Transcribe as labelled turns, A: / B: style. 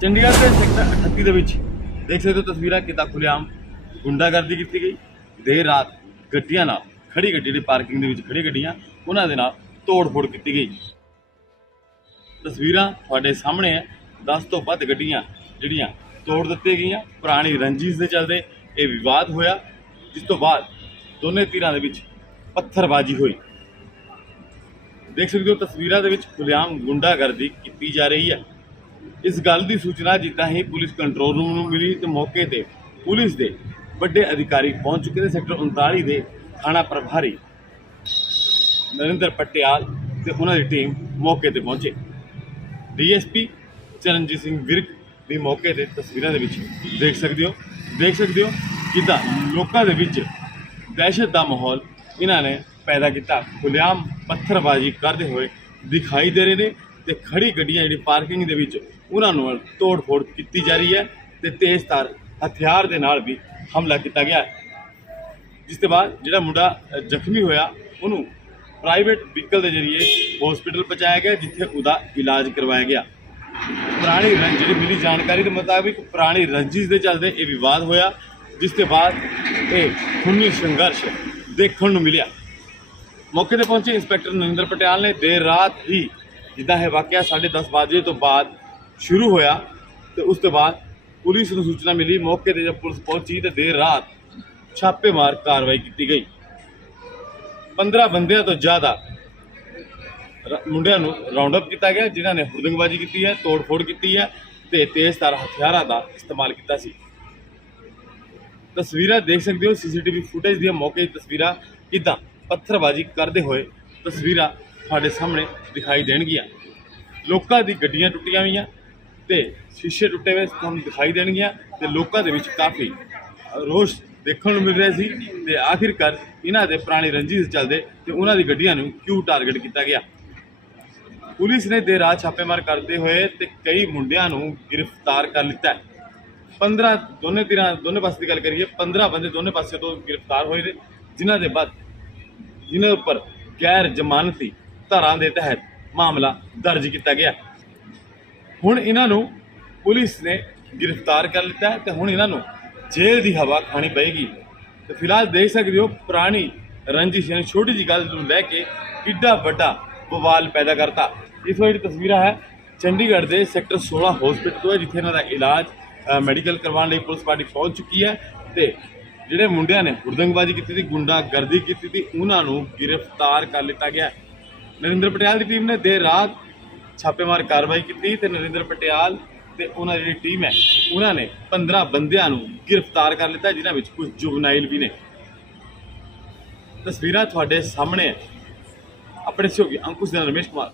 A: ਚੰਡੀਗੜ੍ਹ ਦੇ ਸੈਕਟਰ 38 ਦੇ ਵਿੱਚ ਦੇਖ ਸਕਦੇ ਹੋ ਤਸਵੀਰਾਂ ਕਿੱਦਾਂ ਖੁੱਲ੍ਹੇਆਮ ਗੁੰਡਾਗਰਦੀ ਕੀਤੀ ਗਈ। ਦੇਰ ਰਾਤ ਗੱਡੀਆਂ ਨਾਲ ਖੜੀ ਗੱਡੀ ਦੀ ਪਾਰਕਿੰਗ ਦੇ ਵਿੱਚ ਖੜੀ ਗੱਡੀਆਂ, ਉਹਨਾਂ ਦੇ ਨਾਲ ਤੋੜ-ਫੋੜ ਕੀਤੀ ਗਈ। ਤਸਵੀਰਾਂ ਤੁਹਾਡੇ ਸਾਹਮਣੇ ਹੈ 10 ਤੋਂ ਵੱਧ ਗੱਡੀਆਂ ਜਿਹੜੀਆਂ ਤੋੜ ਦਿੱਤੀਆਂ ਗਈਆਂ। ਪੁਰਾਣੀ ਰੰਜਿਸ਼ ਦੇ ਚੱਲਦੇ ਇਹ ਵਿਵਾਦ ਹੋਇਆ, ਜਿਸ ਤੋਂ ਬਾਅਦ ਦੋਨੇ ਧਿਰਾਂ ਦੇ ਵਿੱਚ ਪੱਥਰਬਾਜ਼ੀ ਹੋਈ। ਦੇਖ ਸਕਦੇ ਹੋ ਤਸਵੀਰਾਂ ਦੇ ਵਿੱਚ ਖੁੱਲ੍ਹੇਆਮ ਗੁੰਡਾਗਰਦੀ ਕੀਤੀ ਜਾ ਰਹੀ ਹੈ ਇਸ ਗੱਲ ਦੀ ਸੂਚਨਾ ਜਿੱਦਾਂ ਹੀ ਪੁਲਿਸ ਕੰਟਰੋਲ ਰੂਮ ਨੂੰ ਮਿਲੀ ਤੇ ਮੌਕੇ ਤੇ ਪੁਲਿਸ ਦੇ ਵੱਡੇ ਅਧਿਕਾਰੀ ਪਹੁੰਚ ਚੁੱਕੇ ਨੇ ਸੈਕਟਰ 39 ਦੇ ਥਾਣਾ ਪ੍ਰਭਾਰੀ ਨਰਿੰਦਰ ਪਟਿਆਲ ਤੇ ਉਹਨਾਂ ਦੀ ਟੀਮ ਮੌਕੇ ਤੇ ਪਹੁੰਚੇ। ਡੀਐਸਪੀ ਚਰਨਜੀਤ ਸਿੰਘ ਵਿਰਕ ਦੀ ਮੌਕੇ ਤੇ ਤਸਵੀਰਾਂ ਦੇ ਵਿੱਚ ਦੇਖ ਸਕਦੇ ਹੋ। ਦੇਖ ਸਕਦੇ ਹੋ ਕਿੱਦਾਂ ਲੋਕਾਂ ਦੇ ਵਿੱਚ ਦਹਿਸ਼ਤ ਦਾ ਮਾਹੌਲ ਇਹਨਾਂ ਨੇ ਪੈਦਾ ਕੀਤਾ। ਖੁੱਲ੍ਹੇਆਮ ਪੱਥਰਬਾਜ਼ੀ ਕਰਦੇ ਹੋਏ ਦਿਖਾਈ ਦੇ ਰਹੇ ਨੇ। ਤੇ ਖੜੀ ਗੱਡੀਆਂ ਜਿਹੜੀ ਪਾਰਕਿੰਗ ਦੇ ਵਿੱਚ ਉਹਨਾਂ ਨੂੰ ਤੋੜ-ਫੋੜ ਕੀਤੀ ਜਾ ਰਹੀ ਹੈ ਤੇ ਤੇਜ਼ਧਾਰ ਹਥਿਆਰ ਦੇ ਨਾਲ ਵੀ ਹਮਲਾ ਕੀਤਾ ਗਿਆ ਹੈ। ਜਿਸ ਤੋਂ ਬਾਅਦ ਜਿਹੜਾ ਮੁੰਡਾ ਜ਼ਖਮੀ ਹੋਇਆ, ਉਹਨੂੰ ਪ੍ਰਾਈਵੇਟ ਵਹੀਕਲ ਦੇ ਜ਼ਰੀਏ ਹਸਪੀਟਲ ਪਹੁੰਚਾਇਆ ਗਿਆ, ਜਿੱਥੇ ਉਹਦਾ ਇਲਾਜ ਕਰਵਾਇਆ ਗਿਆ। ਪੁਰਾਣੀ ਰੰਜ, ਜਿਹੜੀ ਮਿਲੀ ਜਾਣਕਾਰੀ ਦੇ ਮੁਤਾਬਿਕ ਪੁਰਾਣੀ ਰੰਜਿਸ਼ ਦੇ ਚੱਲਦੇ ਇਹ ਵਿਵਾਦ ਹੋਇਆ, ਜਿਸ ਤੋਂ ਬਾਅਦ ਇਹ ਖੂਨੀ ਸੰਘਰਸ਼ ਦੇਖਣ ਨੂੰ ਮਿਲਿਆ। ਮੌਕੇ ਤੇ ਪਹੁੰਚੇ ਇੰਸਪੈਕਟਰ ਨਰਿੰਦਰ ਪਟਿਆਲ ਨੇ ਦੇਰ ਰਾਤ ਹੀ ਜਿੱਦਾਂ ਇਹ ਵਾਕਿਆ 10:30 ਵਜੇ ਤੋਂ ਬਾਅਦ ਸ਼ੁਰੂ ਹੋਇਆ ਤੇ ਉਸ ਤੋਂ ਬਾਅਦ ਪੁਲਿਸ ਨੂੰ ਸੂਚਨਾ ਮਿਲੀ, ਮੌਕੇ ਤੇ ਜਦ ਪੁਲਿਸ ਪਹੁੰਚੀ ਤੇ ਦੇਰ ਰਾਤ ਛਾਪੇਮਾਰ ਕਾਰਵਾਈ ਕੀਤੀ ਗਈ। 15 ਬੰਦਿਆਂ ਤੋਂ ਜ਼ਿਆਦਾ ਮੁੰਡਿਆਂ ਨੂੰ ਰਾਉਂਡ ਅਪ ਕੀਤਾ ਗਿਆ, ਜਿਨ੍ਹਾਂ ਨੇ ਹੁਰਦੰਗਬਾਜ਼ੀ ਕੀਤੀ ਹੈ, ਤੋੜ-ਫੋੜ ਕੀਤੀ ਹੈ ਤੇ ਤੇਜ਼ਧਾਰ ਹਥਿਆਰਾਂ ਦਾ ਇਸਤੇਮਾਲ ਕੀਤਾ ਸੀ। ਤਸਵੀਰਾਂ ਦੇਖ ਸਕਦੇ ਹੋ, ਸੀਸੀਟੀਵੀ ਫੁਟੇਜ ਦੀਆਂ ਮੌਕੇ ਦੀ ਤਸਵੀਰਾਂ ਕਿਦਾਂ ਪੱਥਰਬਾਜ਼ੀ ਕਰਦੇ ਹੋਏ ਤਸਵੀਰਾਂ ਤੁਹਾਡੇ ਸਾਹਮਣੇ ਦਿਖਾਈ ਦੇਣਗੀਆਂ। ਲੋਕਾਂ ਦੀ ਗੱਡੀਆਂ ਟੁੱਟੀਆਂ ਹੋਈਆਂ ਤੇ ਸ਼ੀਸ਼ੇ ਟੁੱਟੇ ਹੋਏ ਤੁਹਾਨੂੰ ਦਿਖਾਈ ਦੇਣਗੀਆਂ ਤੇ ਲੋਕਾਂ ਦੇ ਵਿੱਚ ਕਾਫੀ ਰੋਸ਼ ਦੇਖਣ ਨੂੰ ਮਿਲ ਰਿਹਾ ਸੀ ਤੇ ਆਖਿਰਕਾਰ ਇਹਨਾਂ ਦੇ ਪੁਰਾਣੀ ਰੰਜਿਸ਼ ਚੱਲਦੇ ਤੇ ਉਹਨਾਂ ਦੀ ਗੱਡੀਆਂ ਨੂੰ ਕਿਉਂ ਟਾਰਗੇਟ ਕੀਤਾ ਗਿਆ? ਪੁਲਿਸ ਨੇ ਦੇਰ ਰਾਤ ਛਾਪੇਮਾਰ ਕਰਦੇ ਹੋਏ ਤੇ ਕਈ ਮੁੰਡਿਆਂ ਨੂੰ ਗ੍ਰਿਫਤਾਰ ਕਰ ਲਿੱਤਾ। ਹੈ 15 ਦੋਨੇ ਧਿਰਾਂ, ਦੋਨੇ ਪਾਸੇ ਦੀ ਗੱਲ ਕਰੀਏ 15 ਬੰਦੇ ਦੋਨੇ ਪਾਸੇ ਤੋਂ ਗ੍ਰਿਫਤਾਰ ਹੋਏ ਨੇ, ਜਿਨ੍ਹਾਂ ਦੇ ਬਾਅਦ, ਜਿਨ੍ਹਾਂ ਉੱਪਰ ਗੈਰ ਜ਼ਮਾਨਤੀ ਧਾਰਾਂ ਦੇ ਤਹਿਤ ਮਾਮਲਾ ਦਰਜ ਕੀਤਾ ਗਿਆ। ਹੁਣ ਇਹਨਾਂ ਨੂੰ ਪੁਲਿਸ ਨੇ ਗ੍ਰਿਫਤਾਰ ਕਰ ਲਿੱਤਾ ਹੈ ਤੇ ਹੁਣ ਇਹਨਾਂ ਨੂੰ ਜੇਲ੍ਹ ਦੀ ਹਵਾ ਖਾਣੀ ਪਏਗੀ। ਤੇ ਫਿਲਹਾਲ ਦੇਖ ਸਕਦੇ ਹੋ, ਪੁਰਾਣੀ ਰੰਜਿਸ਼ ਯਾਨੀ ਛੋਟੀ ਜੀ ਗੱਲ ਨੂੰ ਲੈ ਕੇ ਕਿੱਡਾ ਵੱਡਾ ਬਵਾਲ ਪੈਦਾ ਕਰਤਾ। ਇਸ ਵਾਰੀ ਤਸਵੀਰਾਂ ਹੈ, ਚੰਡੀਗੜ੍ਹ ਦੇ ਸੈਕਟਰ 16 ਹਸਪੀਟਲ ਤੋਂ ਹੈ, ਜਿੱਥੇ ਇਹਨਾਂ ਦਾ ਇਲਾਜ ਮੈਡੀਕਲ ਕਰਵਾਉਣ ਲਈ ਪੁਲਿਸ ਪਾਰਟੀ ਪਹੁੰਚ ਚੁੱਕੀ ਹੈ ਤੇ ਜਿਹੜੇ ਮੁੰਡਿਆਂ ਨੇ ਹੁਰਦੰਗਬਾਜ਼ੀ ਕੀਤੀ ਸੀ, ਗੁੰਡਾਗਰਦੀ ਕੀਤੀ ਸੀ, ਉਹਨਾਂ ਨੂੰ ਗ੍ਰਿਫਤਾਰ ਕਰ ਲਿੱਤਾ ਗਿਆ ਨਰਿੰਦਰ ਪਟਿਆਲ ਦੀ ਟੀਮ ਨੇ ਦੇਰ ਰਾਤ ਛਾਪੇਮਾਰ ਕਾਰਵਾਈ ਕੀਤੀ ਤੇ ਨਰਿੰਦਰ ਪਟਿਆਲ ਤੇ ਉਹਨਾਂ ਦੀ ਜਿਹੜੀ ਟੀਮ ਹੈ, ਉਹਨਾਂ ਨੇ 15 ਬੰਦਿਆਂ ਨੂੰ ਗ੍ਰਿਫਤਾਰ ਕਰ ਲਿੱਤਾ, ਜਿਨ੍ਹਾਂ ਵਿੱਚ ਕੁਝ ਜੁਵਨਾਈਲ ਵੀ ਨੇ। ਤਸਵੀਰਾਂ ਤੁਹਾਡੇ ਸਾਹਮਣੇ ਹੈ। ਆਪਣੇ ਸਹਿਯੋਗੀ ਅੰਕੁਸ਼ ਦੇ ਰਮੇਸ਼ ਕੁਮਾਰ।